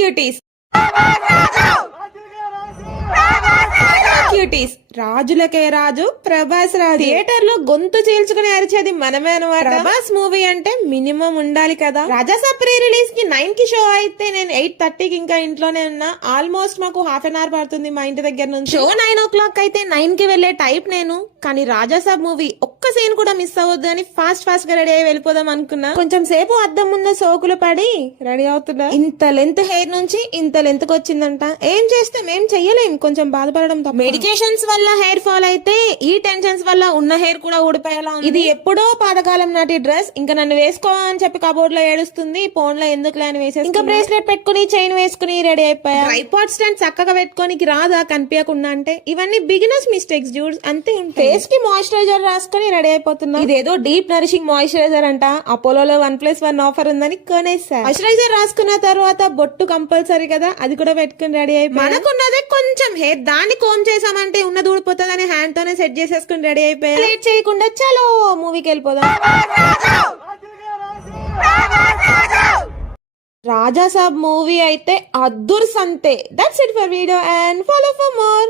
Cuties cuties రాజులకే రాజు ప్రభాస్ రాజు. Theatre లో గొంతు చీల్చుకుని అరిచేది మనమే అనమాట. ప్రభాస్ మూవీ అంటే మినిమం ఉండాలి కదా. రాజాసాబ్ ప్రీ రిలీజ్ కి 9 కి షో అయితే నేను 8:30కి ఇంకా ఇంట్లోనే ఉన్నా. ఆల్మోస్ట్ మాకు హాఫ్ అన్ అవర్ పడుతుంది మా ఇంటి దగ్గర నుంచి. షో 9 o'clock అయితే 9 కి వెళ్లే టైప్ నేను. కానీ రాజాసాబ్ మూవీ ఒక్క సీన్ కూడా మిస్ అవ్వద్దు అని ఫాస్ట్ గా రెడీ అయ్యి వెళ్ళిపోదాం అనుకున్నా. కొంచెం సేపు అద్దం ముందు సోకులు పడి రెడీ అవుతున్నా. ఇంత లెంత్ హెయిర్ నుంచి ఇంత లెంత్ కి వచ్చిందంట. ఏం చేస్తే మేం చెయ్యలేం, కొంచెం బాధపడడం తప్ప. మెడికేషన్స్ వల్ల హెయిర్ ఫాల్ అయితే ఈ టెన్షన్స్ వల్ల ఉన్న హెయిర్ కూడా ఊడిపోయేలా. ఇది ఎప్పుడో పాతకాలం నాటి డ్రెస్. ఇంకా నన్ను వేసుకో అని చెప్పి కబోర్డ్ లో ఏడుస్తుంది. ఫోన్ లో ఎందుకులే అని వేసేసి ఇంకా బ్రేస్లెట్ పెట్టుకుని చైన్ వేసుకుని రెడీ అయిపోయా. ట్రైపాడ్ స్టాండ్ చక్కగా పెట్టుకోనికి రాదా కనిపించకుండా అంటే. ఇవన్నీ బిగినర్స్ మిస్టేక్స్ జూడ్ అంతే. ఫేస్ కి మాయిశ్చరైజర్ రాసుకుని రెడీ అయిపోతున్నా. ఇదేదో డీప్ నరిషింగ్ మాయిశ్చరైజర్ అంట. అపోలోలో 1+1 ఆఫర్ ఉందని కొనేసా. మాయిశ్చరైజర్ రాసుకున్న తర్వాత బొట్టు కంపల్సరీ కదా, అది కూడా పెట్టుకుని రెడీ అయిపోయి. మనకున్నదే కొంచెం హెయిర్, దాన్ని కోమ్ చేసామంటే ఉన్న ఊడిపోతుందని హ్యాండ్ తోనే సెట్ చేసేసుకుని రెడీ అయిపోయా. లేట్ చేయకుండా చలో మూవీకి వెళ్ళిపోదాం. రాజాసాబ్ మూవీ అయితే అద్దుర్స్ అంతే. That's it for video and follow for more.